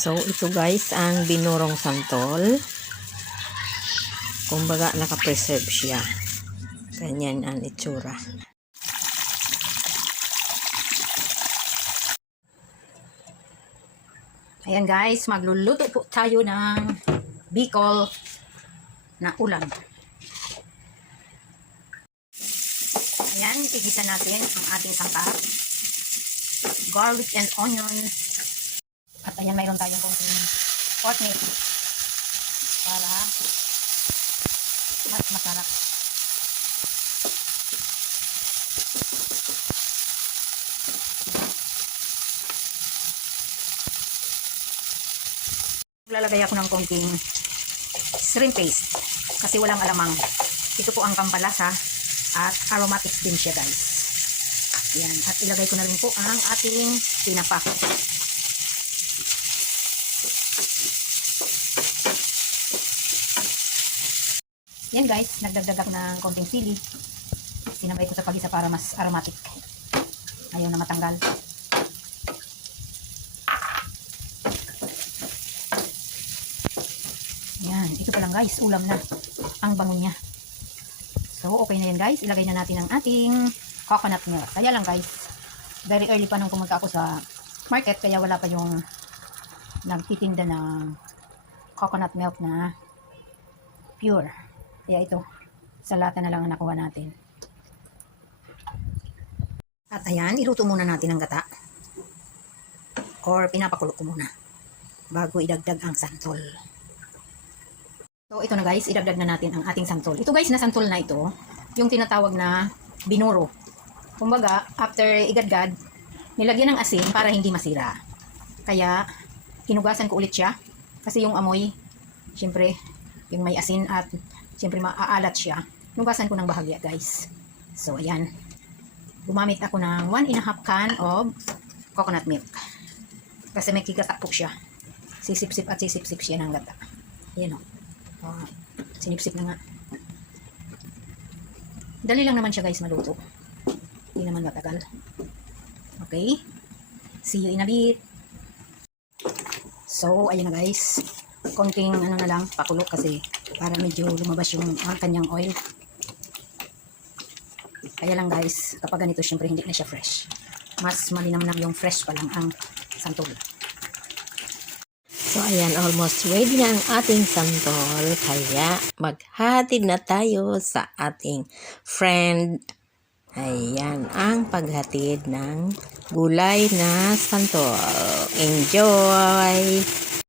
So, ito guys, ang binurong santol. Kumbaga, nakapreserve siya. Ganyan ang itsura. Ayan guys, magluluto po tayo ng Bicol na ulam. Ayan, igisa natin ang ating sangkap. Garlic and onion. At ayan, mayroon tayong konting pork meat para mas masarap. Lalagay ako ng konting shrimp paste kasi walang alamang. Ito po ang pampalasa at aromatic din siya guys. Yan. At ilagay ko na rin po ang ating tinapa. Yan guys, nagdagdag ako ng konting sili. Sinabay ko sa pagisa para mas aromatic. Ayaw na matanggal. Yan, ito pa lang guys, ulam na. Ang bango niya. So, okay na yan guys. Ilagay na natin ang ating coconut milk. Kaya lang guys, very early pa nung pumunta ako sa market, kaya wala pa yung nagtitinda ng coconut milk na pure. Kaya ito, sa lata na lang ang nakuha natin. At ayan, iluto muna natin ang gata. Or pinapakulo ko muna bago idagdag ang santol. So, ito na guys, idagdag na natin ang ating santol. Ito guys, na santol na ito, yung tinatawag na binuro. Kumbaga, after igadgad, nilagyan ng asin para hindi masira. Kaya, hinugasan ko ulit siya. Kasi yung amoy, syempre, yung may asin at syempre maaalat siya. Hinugasan ko ng bahagya guys. So, ayan. Gumamit ako ng 1 and a half can of coconut milk. Kasi may kigata siya. Sisip-sip at sisip-sip siya ng gata. Ayan o. Oh, sinipsip na nga. Dali lang naman siya guys maluto. Hindi naman matagal. Okay? See you in a bit. So, ayan na guys. Konting ano na lang, pakulo kasi para medyo lumabas yung ang kanyang oil. Kaya lang guys, kapag ganito syempre hindi na siya fresh. Mas malinamnam yung fresh pa lang ang santol. So, ayan, almost ready na ang ating santol. Kaya, maghatid na tayo sa ating friend. Ayan, ang paghatid ng gulay na santol. Enjoy!